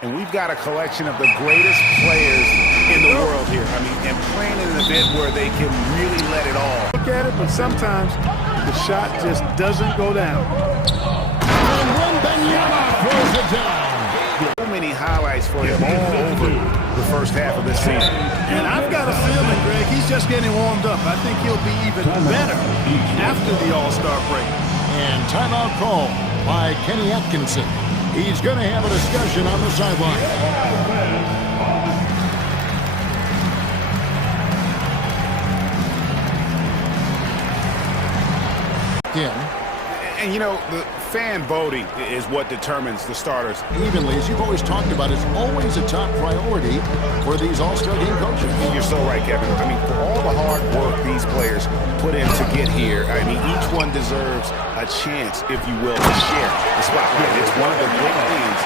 And we've got a collection of the greatest players in the world here. I mean, and playing in an event where they can really let it all. Look at it, but sometimes the shot just doesn't go down. And Wembanyama throws it down. So many highlights for him all over the first half of this season. And I've got a feeling, Greg, he's just getting warmed up. I think he'll be even better after the All-Star break. And timeout call by Kenny Atkinson. He's going to have a discussion on the sideline. And you know, the fan voting is what determines the starters. Evenly, as you've always talked about, is always a top priority for these All-Star game coaches. And you're so right, Kevin. I mean, for all the hard work these players put in to get here, I mean, each one deserves a chance, if you will, to share the spotlight. It's one of the great things.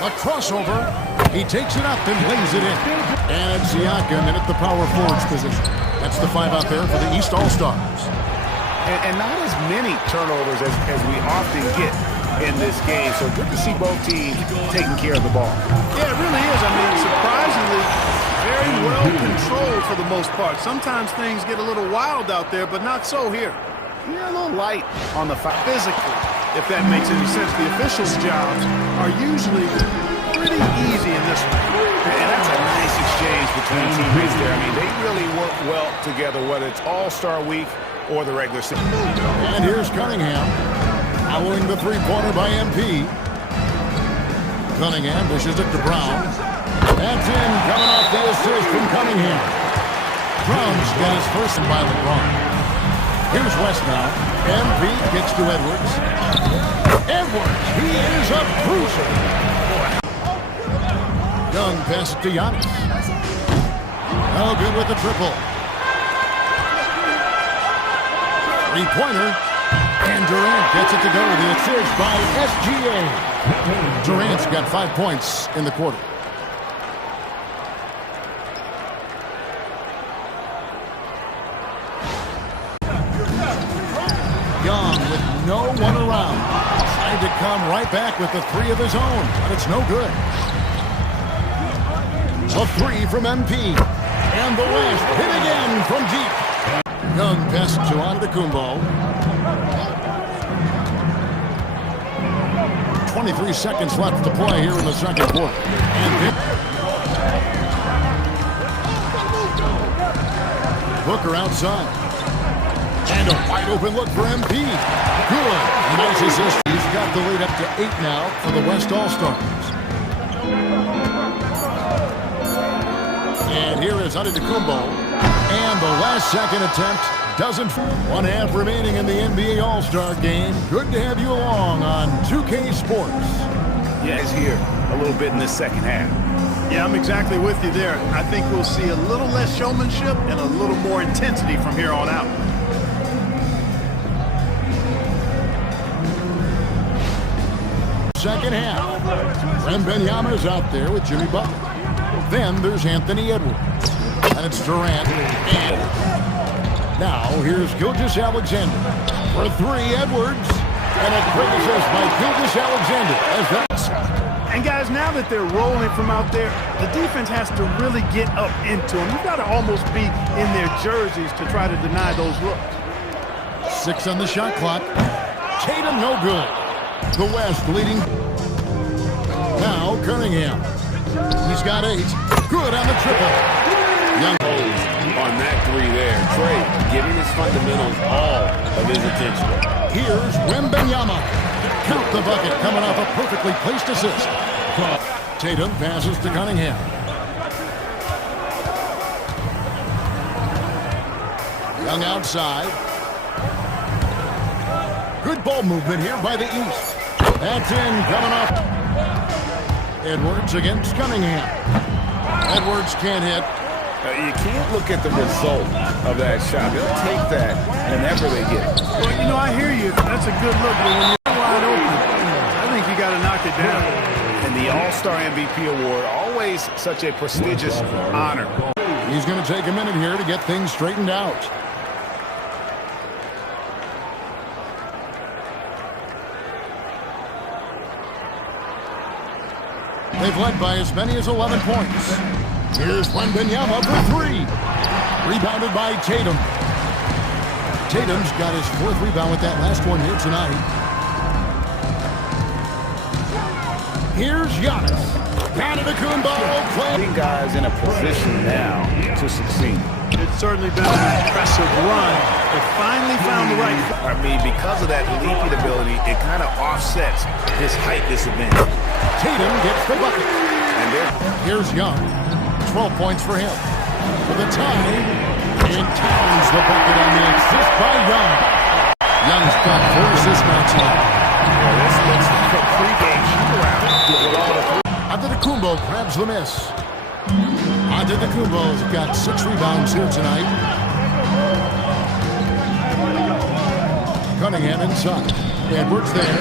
A crossover. He takes it up and lays it in. And it's Siakam in at the power forward's position. That's the 5 out there for the East All-Stars. And not as many turnovers as we often get in this game. So good to see both teams taking care of the ball. Yeah, it really is. I mean, surprisingly, very well controlled for the most part. Sometimes things get a little wild out there, but not so here. Yeah, a little light on the physically, if that makes any sense. The officials' jobs are usually pretty easy in this one. And that's a nice exchange between teammates there. I mean, they really work well together, whether it's All-Star Week or the regular season. And here's Cunningham, following the three-pointer by MP. Cunningham dishes it to Brown. That's in, coming off the assist from Cunningham. Brown's got his first by LeBron. Here's West now. MP gets to Edwards. Edwards, he is a cruiser. Young pass it to Giannis. No good with the triple. Three-pointer. And Durant gets it to go. The assist by SGA. Durant's got 5 points in the quarter. Young with no one around. Tried to come right back with the 3 of his own, but it's no good. A 3 from MP. And the West hit again from deep. Young passes to Antetokounmpo. 23 seconds left to play here in the second quarter. And Booker outside. And a wide open look for MP. Good. Nice assist. He's got the lead up to 8 now for the West All-Stars. And here is Antetokounmpo. And the last second attempt doesn't. 1 half remaining in the NBA All-Star game. Good to have you along on 2K Sports. Yeah, it's here a little bit in the second half. Yeah, I'm exactly with you there. I think we'll see a little less showmanship and a little more intensity from here on out. Second half. Wembanyama's out there with Jimmy Butler. Then there's Anthony Edwards. And it's Durant. And now here's Gilgeous-Alexander. For 3, Edwards. And a great assist by Gilgeous-Alexander. And guys, now that they're rolling from out there, the defense has to really get up into them. You've got to almost be in their jerseys to try to deny those looks. 6 on the shot clock. Tatum, no good. The West leading. Now Cunningham. He's got 8. Good on the triple. Young on that three there. Trey giving his fundamentals all of his attention. Here's Wembanyama. Count the bucket coming off a perfectly placed assist. Tatum passes to Cunningham. Young outside. Good ball movement here by the East. That's in, coming off. Edwards against Cunningham. Edwards can't hit. You can't look at the result of that shot. They'll take that whenever they get it. Well, you know, I hear you. That's a good look, but when you're wide open, I think you got to knock it down. And the All-Star MVP award, always such a prestigious honor. He's going to take a minute here to get things straightened out. They've led by as many as 11 points. Here's Wembanyama for 3. Rebounded by Tatum. Tatum's got his 4th rebound with that last one here tonight. Here's Giannis. Antetokounmpo playing guys in a position now to succeed. It's certainly been an impressive run. They finally found the right. I mean, because of that leaping ability, it kind of offsets his height disadvantage. Tatum gets the bucket. And here's Young. 12 points for him. For the tie, and Towns the bucket on the assist by Young. Young's got 4 assists now tonight. This looks like a pregame shoot-around. Antetokounmpo grabs the miss. Antetokounmpo's got 6 rebounds here tonight. Cunningham inside. Edwards there.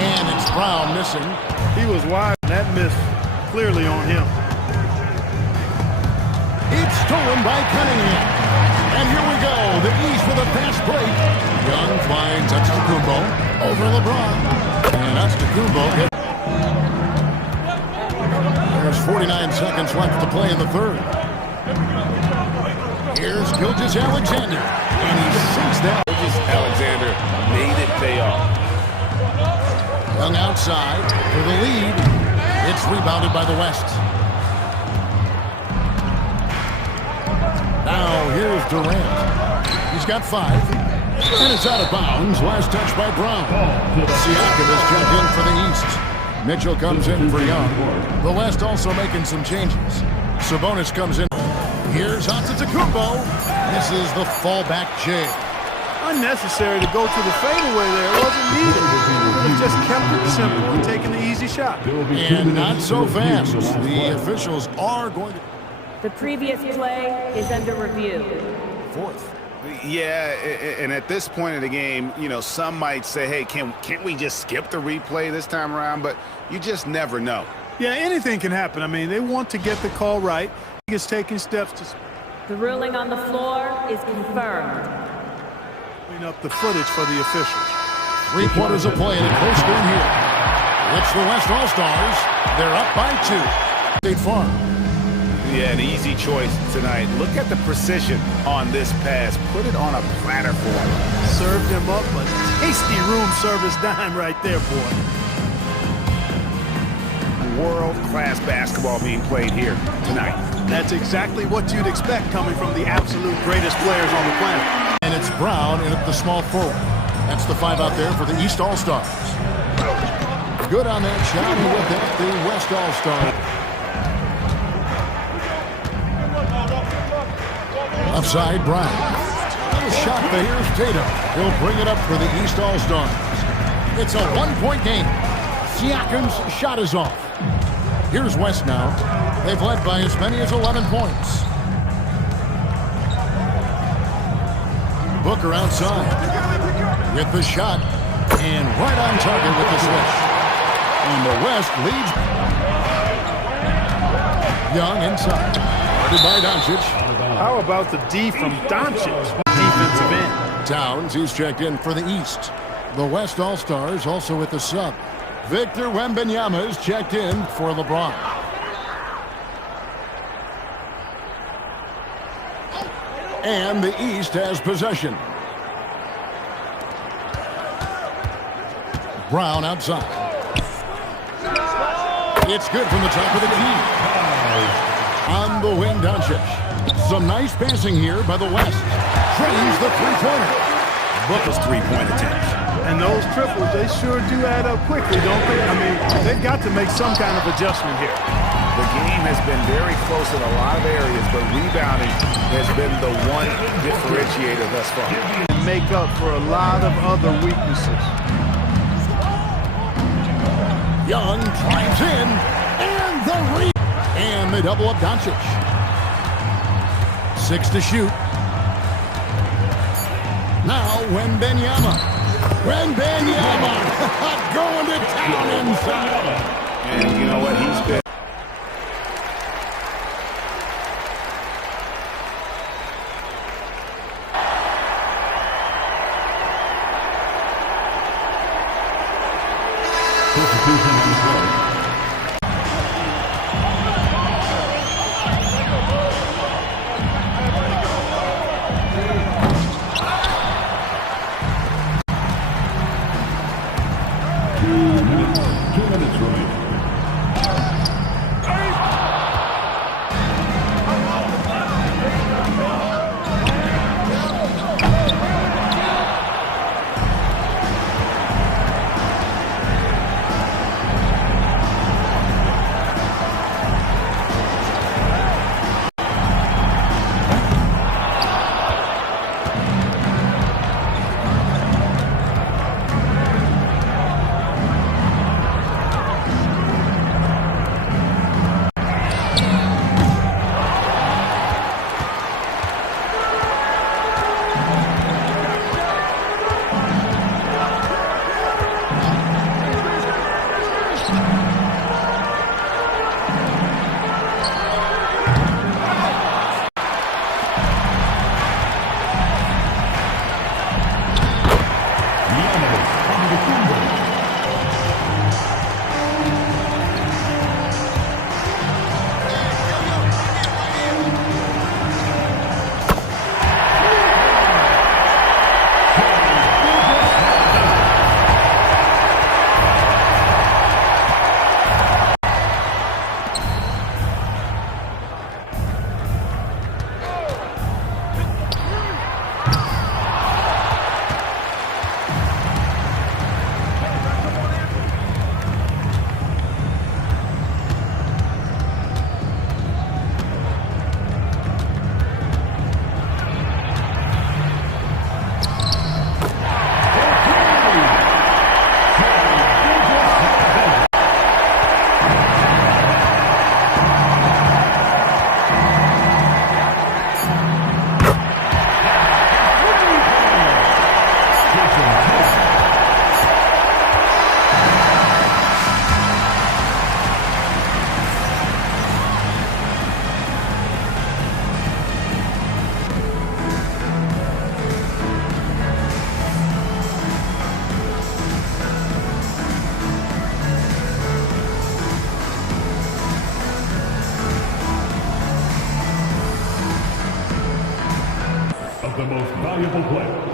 And it's Brown missing. He was wide. That miss clearly on him. It's stolen by Cunningham. And here we go. The East with a fast break. Young finds Antetokounmpo over LeBron. And Antetokounmpo. There's 49 seconds left to play in the 3rd. Here's Gilgeous-Alexander. And he sinks that. Gilgeous-Alexander made it pay off. Young outside for the lead. It's rebounded by the West. Now here's Durant. He's got 5. And it's out of bounds. Last touch by Brown. Siakam is checked in for the East. Mitchell comes in for Young. The West also making some changes. Sabonis comes in. Here's Antetokounmpo. This is the fallback J. Unnecessary to go to the fadeaway there. It wasn't needed. He just kept it simple and taking the easy shot. And not so fast. The officials are going to... The previous play is under review. 4th. Yeah, and at this point in the game, you know, some might say, hey, can't we just skip the replay this time around? But you just never know. Yeah, anything can happen. I mean, they want to get the call right. He is taking steps to... The ruling on the floor is confirmed. Clean up the footage for the officials. 3 quarters of play in a close game here. It's the West All-Stars. They're up by 2. State Farm. Yeah, an easy choice tonight. Look at the precision on this pass. Put it on a platter for him. Served him up a tasty room service dime right there, boy. World-class basketball being played here tonight. That's exactly what you'd expect coming from the absolute greatest players on the planet. And it's Brown in at the small forward. That's the 5 out there for the East All-Stars. Good on that shot, and with that, the West All-Star. Offside, Brown. A shot there, here's Tatum. He'll bring it up for the East All-Stars. It's a 1-point game. Siakam's shot is off. Here's West now. They've led by as many as 11 points. Booker outside with the shot. And right on target with the switch. And the West leads. Young inside. Guarded by Doncic. How about the D from Doncic? Defensive end. Towns, he's checked in for the East. The West All-Stars also with the sub. Victor Wembanyama is checked in for LeBron. And the East has possession. Brown outside. It's good from the top of the key. On the wing, Doncic. Some nice passing here by the West. Trains the three-pointer. Booker's three-point attempts. And those triples, they sure do add up quickly, don't they? I mean, they've got to make some kind of adjustment here. The game has been very close in a lot of areas, but rebounding has been the one differentiator thus far. And make up for a lot of other weaknesses. Young drives in, and the and they double up Doncic. 6 to shoot. Now Wembanyama. Wembanyama going to town inside. And you know what? He's been. The most valuable player